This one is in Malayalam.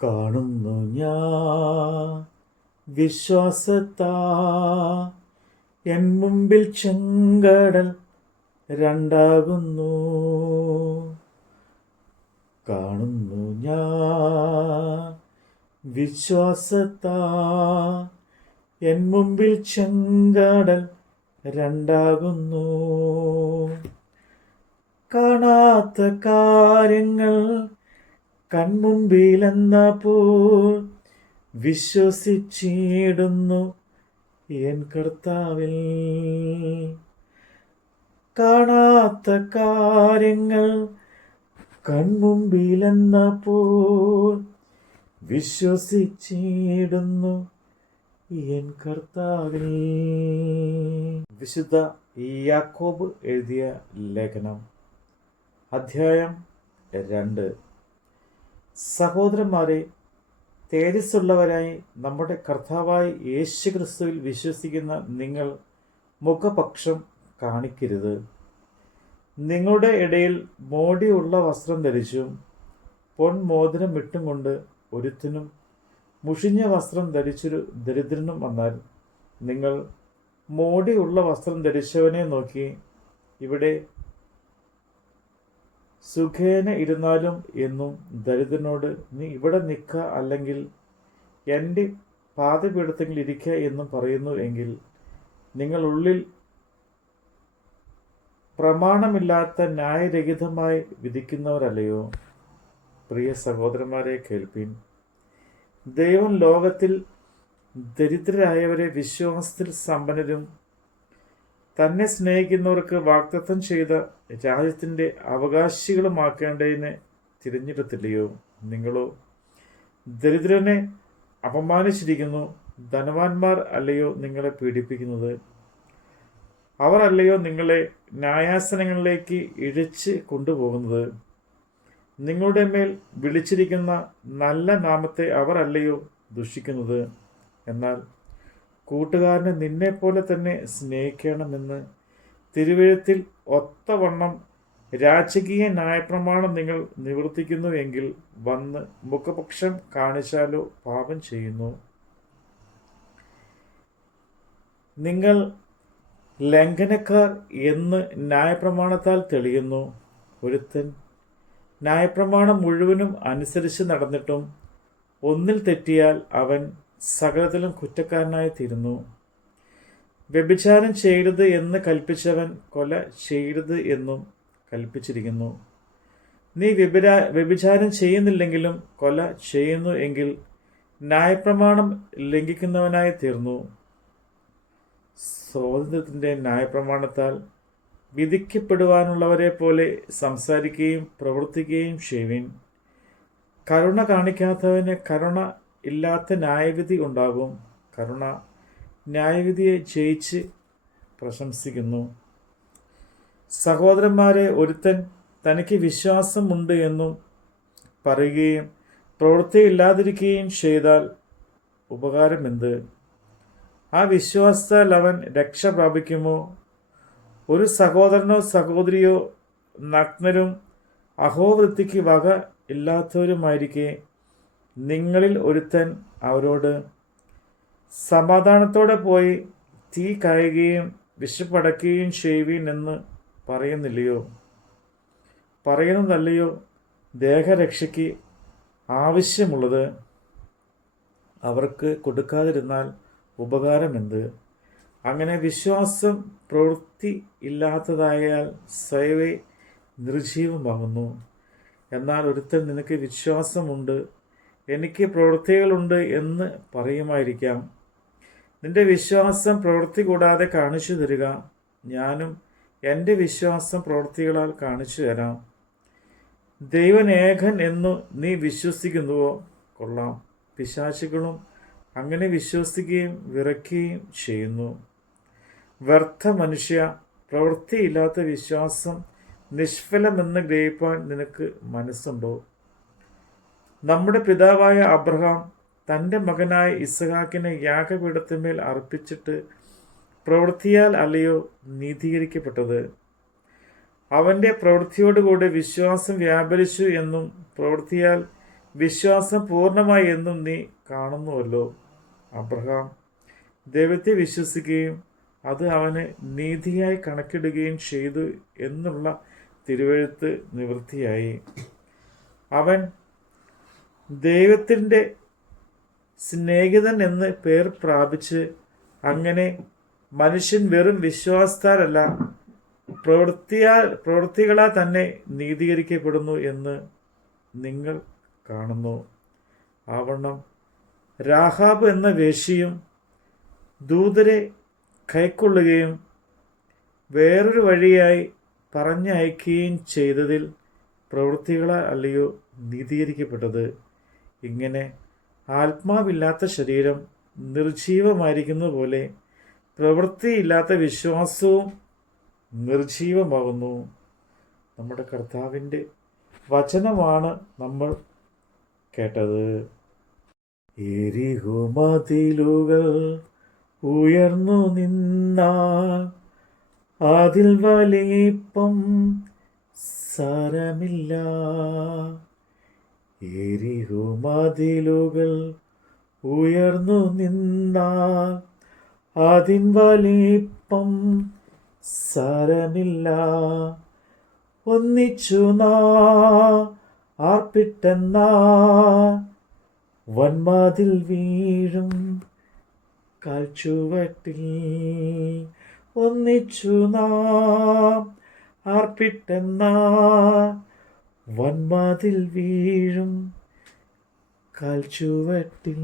കാണുന്നു ഞാൻ വിശ്വാസത്താ എൻ മുമ്പിൽ ചെങ്കടൽ രണ്ടാകുന്നു. കാണുന്നു ഞാൻ വിശ്വാസത്താ എൻ മുമ്പിൽ ചെങ്കടൽ രണ്ടാകുന്നു. കാണാത്ത കാര്യങ്ങൾ കൺമുമ്പിലെന്നപ്പോൾ വിശ്വസിച്ചിടുന്നു എൻ കർത്താവിൽ. കാണാത്ത കാര്യങ്ങൾ കൺമുമ്പിലെന്നപ്പോൾ വിശ്വസിച്ചിടുന്നു എൻ കർത്താവിൽ. വിശുദ്ധ യാക്കോബ് എഴുതിയ ലേഖനം, അധ്യായം 2. സഹോദരന്മാരെ, തേജസ്സുള്ളവരായി നമ്മുടെ കർത്താവായ യേശുക്രിസ്തുവിൽ വിശ്വസിക്കുന്ന നിങ്ങൾ മുഖപക്ഷം കാണിക്കരുത്. നിങ്ങളുടെ ഇടയിൽ മോടിയുള്ള വസ്ത്രം ധരിച്ചും പൊൻമോതിരം ഇട്ടും കൊണ്ട് ഒരുത്തനും മുഷിഞ്ഞ വസ്ത്രം ധരിച്ചൊരു ദരിദ്രനും വന്നാൽ, നിങ്ങൾ മോടിയുള്ള വസ്ത്രം ധരിച്ചവനെ നോക്കി, ഇവിടെ സുഖേന ഇരുന്നാലും എന്നും ദരിദ്രനോട് നീ ഇവിടെ നിൽക്ക, അല്ലെങ്കിൽ എൻ്റെ പാദപീഠത്തിൽ ഇരിക്ക എന്നും പറയുന്നു എങ്കിൽ, നിങ്ങൾ ഉള്ളിൽ പ്രമാണമില്ലാത്ത ന്യായരഹിതമായി വിധിക്കുന്നവരല്ലയോ? പ്രിയ സഹോദരന്മാരെ, കേൾപ്പീൻ. ദൈവം ലോകത്തിൽ ദരിദ്രരായവരെ വിശ്വാസത്തിൽ സമ്പന്നരും തന്നെ സ്നേഹിക്കുന്നവർക്ക് വാഗ്ദത്തം ചെയ്ത രാജ്യത്തിൻ്റെ അവകാശികളുമാക്കേണ്ടതിന് തിരഞ്ഞെടുത്തില്ലയോ? നിങ്ങളോ ദരിദ്രനെ അപമാനിച്ചിരിക്കുന്നു. ധനവാന്മാർ അല്ലയോ നിങ്ങളെ പീഡിപ്പിക്കുന്നത്? അവർ അല്ലയോ നിങ്ങളെ ന്യായാസനങ്ങളിലേക്ക് ഇഴച്ച് കൊണ്ടുപോകുന്നത്? നിങ്ങളുടെ മേൽ വിളിച്ചിരിക്കുന്ന നല്ല നാമത്തെ അവർ അല്ലയോ ദുഷിക്കുന്നത്? എന്നാൽ കൂട്ടുകാരനെ നിന്നെപ്പോലെ തന്നെ സ്നേഹിക്കണമെന്ന് തിരുവെഴുത്തിൽ ഒത്തവണ്ണം രാജകീയ ന്യായപ്രമാണം നിങ്ങൾ നിവർത്തിക്കുന്നു എങ്കിൽ വന്ന് മുഖപക്ഷം കാണിച്ചാലോ പാപം ചെയ്യുന്നു. നിങ്ങൾ ലംഘനക്കാർ എന്ന് ന്യായപ്രമാണത്താൽ തെളിയുന്നു. ഒരുത്തൻ ന്യായപ്രമാണം മുഴുവനും അനുസരിച്ച് നടന്നിട്ടും ഒന്നിൽ തെറ്റിയാൽ അവൻ സകലത്തിലും കുറ്റക്കാരനായി തീരുന്നു. വ്യഭിചാരം ചെയ്യരുത് എന്ന് കൽപ്പിച്ചവൻ കൊല ചെയ്യരുത് എന്നും കൽപ്പിച്ചിരിക്കുന്നു. നീ വ്യഭിചാരം ചെയ്യുന്നില്ലെങ്കിലും കൊല ചെയ്യുന്നു എങ്കിൽ ന്യായപ്രമാണം ലംഘിക്കുന്നവനായി തീർന്നു. സ്വാതന്ത്ര്യത്തിൻ്റെ ന്യായപ്രമാണത്താൽ വിധിക്കപ്പെടുവാനുള്ളവരെ പോലെ സംസാരിക്കുകയും പ്രവർത്തിക്കുകയും ചെയ്യുവിൻ. കരുണ കാണിക്കാത്തവന് കരുണ ഇല്ലാത്ത ന്യായവിധി ഉണ്ടാകും. കരുണ ന്യായവിധിയെ ജയിച്ച് പ്രശംസിക്കുന്നു. സഹോദരന്മാരെ, ഒരുത്തൻ തനിക്ക് വിശ്വാസമുണ്ട് എന്നും പറയുകയും പ്രവൃത്തിയില്ലാതിരിക്കുകയും ചെയ്താൽ ഉപകാരമെന്ത്? ആ വിശ്വാസത്താൽ അവൻ രക്ഷ പ്രാപിക്കുമോ? ഒരു സഹോദരനോ സഹോദരിയോ നഗ്നരും അഹോവൃത്തിക്ക് വക ഇല്ലാത്തവരുമായിരിക്കെ നിങ്ങളിൽ ഒരുത്തൻ അവരോട് സമാധാനത്തോടെ പോയി തീ കായുകയും വിശപ്പടക്കുകയും ചെയ്യുവീൻ എന്ന് പറയുന്നതല്ലയോ ദേഹരക്ഷയ്ക്ക് ആവശ്യമുള്ളത്? അവർക്ക് കൊടുക്കാതിരുന്നാൽ ഉപകാരമെന്ത്? അങ്ങനെ വിശ്വാസം പ്രവൃത്തി ഇല്ലാത്തതായാൽ സ്വയമേ നിർജീവമാകുന്നു. എന്നാൽ ഒരുത്തൻ നിനക്ക് വിശ്വാസമുണ്ട്, എനിക്ക് പ്രവൃത്തികളുണ്ട് എന്ന് പറയുമായിരിക്കാം. നിന്റെ വിശ്വാസം പ്രവൃത്തി കൂടാതെ കാണിച്ചു തരിക, ഞാനും എൻ്റെ വിശ്വാസം പ്രവൃത്തികളാൽ കാണിച്ചു തരാം. ദൈവൻ ഏകൻ എന്നു നീ വിശ്വസിക്കുന്നുവോ? കൊള്ളാം. പിശാചുക്കളും അങ്ങനെ വിശ്വസിക്കുകയും വിറയ്ക്കുകയും ചെയ്യുന്നു. വ്യർത്ഥ മനുഷ്യ, പ്രവൃത്തിയില്ലാത്ത വിശ്വാസം നിഷ്ഫലമെന്ന് ഗ്രഹിപ്പാൻ നിനക്ക് മനസ്സുണ്ടോ? നമ്മുടെ പിതാവായ അബ്രഹാം തൻ്റെ മകനായ ഇസ്ഹാക്കിനെ യാഗപീഠത്തിന്മേൽ അർപ്പിച്ചിട്ട് പ്രവൃത്തിയാൽ അല്ലയോ നീതീകരിക്കപ്പെട്ടത്? അവൻ്റെ പ്രവൃത്തിയോടുകൂടി വിശ്വാസം വ്യാപരിച്ചു എന്നും പ്രവൃത്തിയാൽ വിശ്വാസം പൂർണ്ണമായി എന്നും നീ കാണുന്നുവല്ലോ. അബ്രഹാം ദൈവത്തെ വിശ്വസിക്കുകയും അത് അവന് നീതിയായി കണക്കിടുകയും ചെയ്തു എന്നുള്ള തിരുവെഴുത്ത് നിവൃത്തിയായി. അവൻ ദൈവത്തിൻ്റെ സ്നേഹിതൻ എന്ന് പേർ പ്രാപിച്ച് അങ്ങനെ മനുഷ്യൻ വെറും വിശ്വാസത്താലല്ല പ്രവൃത്തികളാൽ തന്നെ നീതീകരിക്കപ്പെടുന്നു എന്ന് നിങ്ങൾ കാണുന്നു. ആവണ്ണം രാഹാബ് എന്ന വേശ്യയും ദൂതരെ കൈക്കൊള്ളുകയും വേറൊരു വഴിയായി പറഞ്ഞയക്കുകയും ചെയ്തതിൽ പ്രവൃത്തികളാൽ അല്ലയോ നീതീകരിക്കപ്പെട്ടത്. ഇങ്ങനെ ആത്മാവില്ലാത്ത ശരീരം നിർജീവമായിരിക്കുന്ന പോലെ പ്രവൃത്തിയില്ലാത്ത വിശ്വാസവും നിർജീവമാകുന്നു. നമ്മുടെ കർത്താവിൻ്റെ വചനമാണ് നമ്മൾ കേട്ടത്. എരിഹോ മതിലുകൾ ഉയർന്നു നിന്നാൽ അതിൽ വലിപ്പം സാരമില്ല. എരിഹോ മതിലുകൾ ഉയർന്നു നിന്നാൽ അതിൻ വലിപ്പം സാരമില്ല. ഒന്നിച്ചു ആർപ്പിട്ടെന്നാ വന്മാതിൽ വീഴും കാൽച്ചുവട്ടിൽ. ഒന്നിച്ചു ആർപ്പിട്ടെന്നാ വന്മാതിൽ വീഴും കാൽച്ചുവട്ടിൽ.